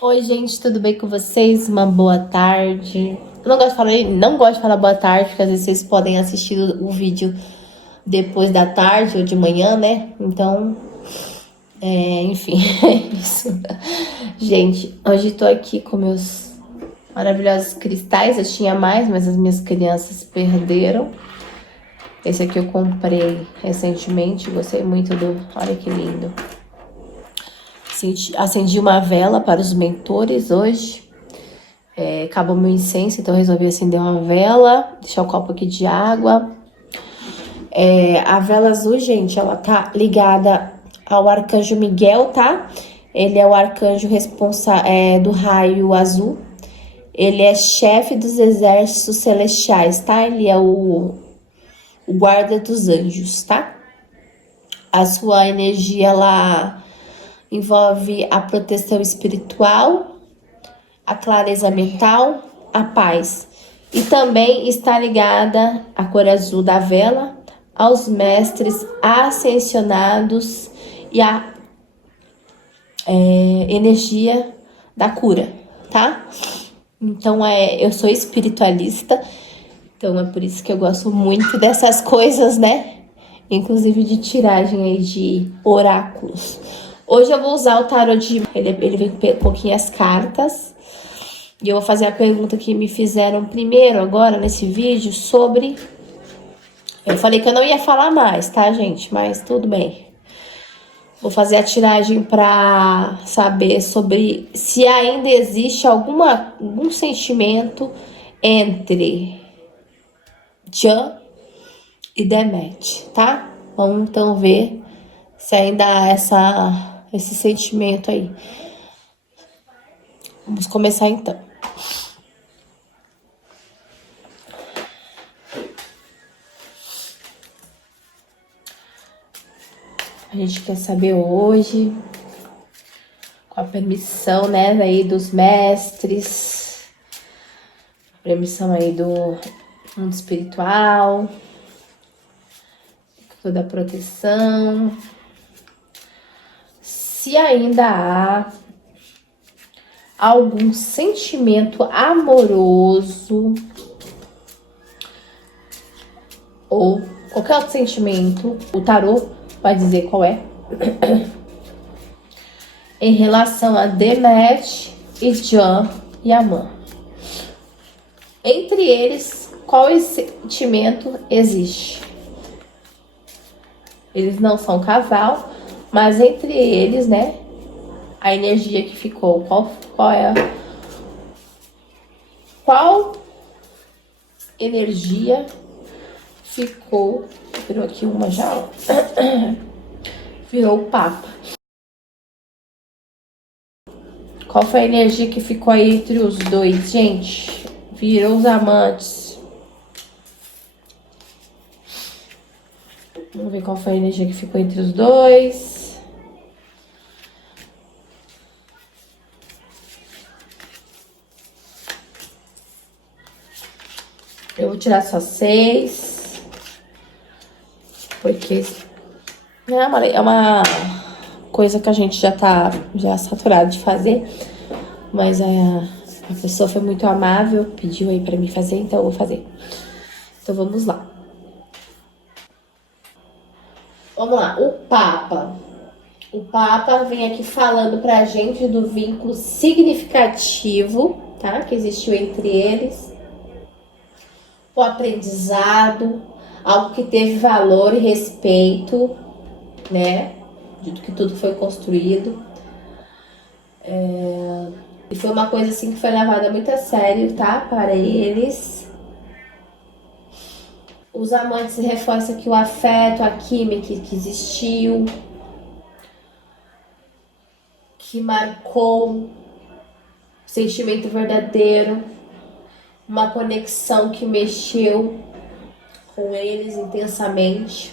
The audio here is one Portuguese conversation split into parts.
Oi, gente, tudo bem com vocês? Uma boa tarde. Eu não gosto de falar boa tarde, porque às vezes vocês podem assistir o vídeo depois da tarde ou de manhã, né? Então, enfim, é isso. Gente, hoje tô aqui com meus maravilhosos cristais. Eu tinha mais, mas as minhas crianças perderam. Esse aqui eu comprei recentemente, gostei muito do... Olha que lindo. Acendi uma vela para os mentores hoje. Acabou meu incenso, então eu resolvi acender uma vela, deixar um copo aqui de água. A vela azul, gente, ela tá ligada ao arcanjo Miguel, tá? Ele é o arcanjo responsável do raio azul. Ele é chefe dos exércitos celestiais, tá? Ele é o guarda dos anjos, tá? A sua energia, ela envolve a proteção espiritual, a clareza mental, a paz. E também está ligada a cor azul da vela aos mestres ascensionados e a energia da cura, tá? Então, eu sou espiritualista, então é por isso que eu gosto muito dessas coisas, né? Inclusive de tiragem aí de oráculos. Hoje eu vou usar o tarô de... Ele vem com pouquinhas cartas. E eu vou fazer a pergunta que me fizeram primeiro agora nesse vídeo sobre... Eu falei que eu não ia falar mais, tá, gente? Mas tudo bem. Vou fazer a tiragem para saber sobre se ainda existe algum sentimento entre Jan e Demet, tá? Vamos então ver se ainda há esse sentimento aí. Vamos começar então. A gente quer saber hoje, com a permissão, né, aí dos mestres, permissão aí do mundo espiritual, toda a proteção, se ainda há algum sentimento amoroso ou qualquer outro sentimento, o tarô vai dizer qual é, em relação a Demet e Jan e Amã. Entre eles, qual sentimento existe? Eles não são casal, mas entre eles, né, a energia que ficou, qual é? Qual energia ficou? Virou aqui uma já, ó. Virou o Papa. Qual foi a energia que ficou aí entre os dois, gente? Virou os amantes. Vamos ver qual foi a energia que ficou entre os dois. Eu vou tirar só 6. Porque é uma coisa que a gente já tá saturado de fazer. Mas a pessoa foi muito amável, pediu aí pra mim fazer, então eu vou fazer. Então vamos lá. Vamos lá, o Papa. O Papa vem aqui falando pra gente do vínculo significativo, tá? Que existiu entre eles. O aprendizado, algo que teve valor e respeito, né? De que tudo foi construído. E foi uma coisa assim que foi levada muito a sério, tá? Para eles. Os amantes reforçam aqui o afeto, a química que existiu, que marcou sentimento verdadeiro, uma conexão que mexeu com eles intensamente.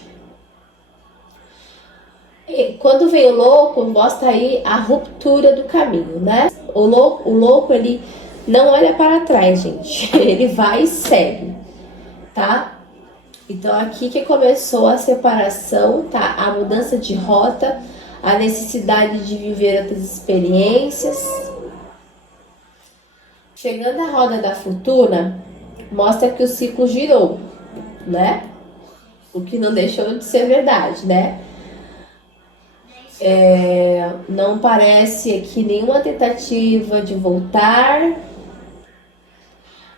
E quando vem o louco, mostra aí a ruptura do caminho, né? O louco, ele não olha para trás, gente. Ele vai e segue, tá? Então, aqui que começou a separação, tá? A mudança de rota, a necessidade de viver outras experiências, Chegando à roda da fortuna, mostra que o ciclo girou, né? O que não deixou de ser verdade, né? Não parece aqui nenhuma tentativa de voltar.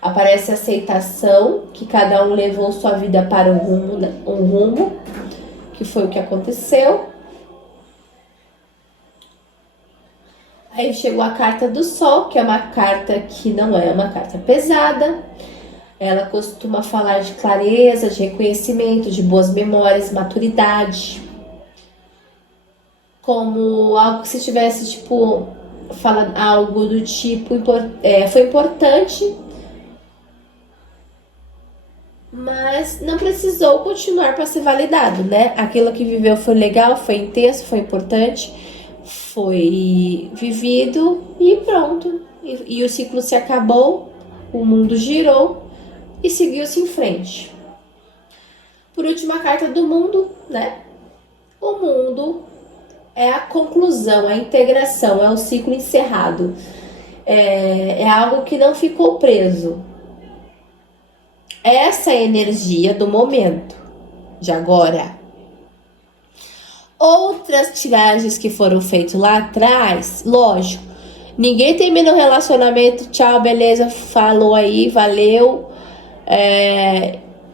Aparece aceitação, que cada um levou sua vida para um rumo, que foi o que aconteceu. Aí chegou a carta do Sol, que é uma carta que não é uma carta pesada. Ela costuma falar de clareza, de reconhecimento, de boas memórias, maturidade. Como algo que se tivesse, tipo, falando algo do tipo, foi importante, mas não precisou continuar para ser validado, né? Aquilo que viveu foi legal, foi intenso, foi importante, foi vivido e pronto. E o ciclo se acabou, o mundo girou e seguiu-se em frente. Por último, a carta do mundo, né? O mundo é a conclusão, a integração, é o ciclo encerrado. É algo que não ficou preso. Essa é a energia do momento, de agora. Outras tiragens que foram feitas lá atrás, lógico, ninguém termina o relacionamento, tchau, beleza, falou aí, valeu,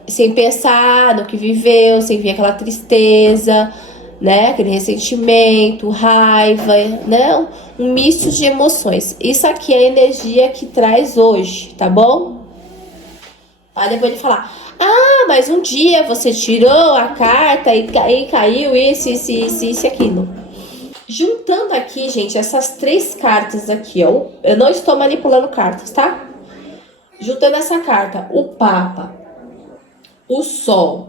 sem pensar no que viveu, sem ver aquela tristeza, né, aquele ressentimento, raiva, né, um misto de emoções. Isso aqui é a energia que traz hoje, tá bom? Aí depois de falar, mas um dia você tirou a carta e caiu isso e aquilo. Juntando aqui, gente, essas 3 cartas aqui, ó. Eu não estou manipulando cartas, tá? Juntando essa carta, o Papa, o Sol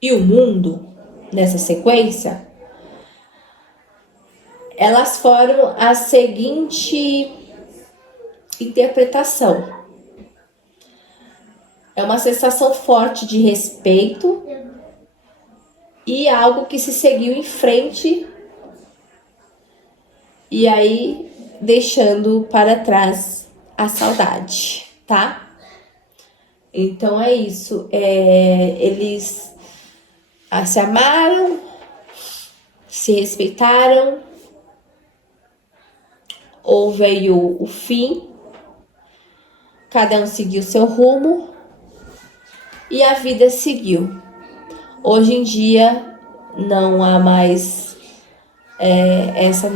e o Mundo, nessa sequência, elas formam a seguinte interpretação. É uma sensação forte de respeito e algo que se seguiu em frente e aí deixando para trás a saudade, tá? Então é isso. Eles se amaram, se respeitaram, houve aí o fim, cada um seguiu seu rumo. E a vida seguiu. Hoje em dia não há mais essa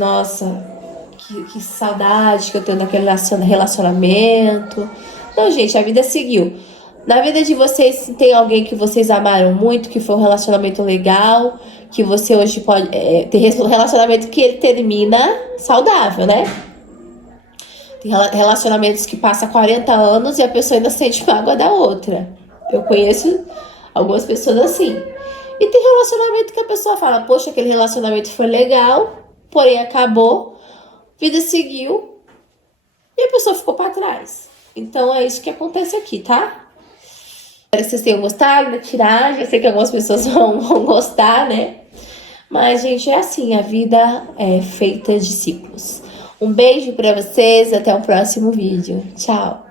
que saudade que eu tenho daquele relacionamento. Não, gente, a vida seguiu. Na vida de vocês tem alguém que vocês amaram muito, que foi um relacionamento legal, que você hoje pode ter um relacionamento que ele termina saudável, né? Tem relacionamentos que passam 40 anos e a pessoa ainda sente mágoa da outra. Eu conheço algumas pessoas assim. E tem relacionamento que a pessoa fala, poxa, aquele relacionamento foi legal, porém acabou, vida seguiu e a pessoa ficou para trás. Então é isso que acontece aqui, tá? Espero que vocês tenham gostado da tiragem. Eu sei que algumas pessoas vão gostar, né? Mas, gente, é assim, a vida é feita de ciclos. Um beijo para vocês, até o próximo vídeo. Tchau!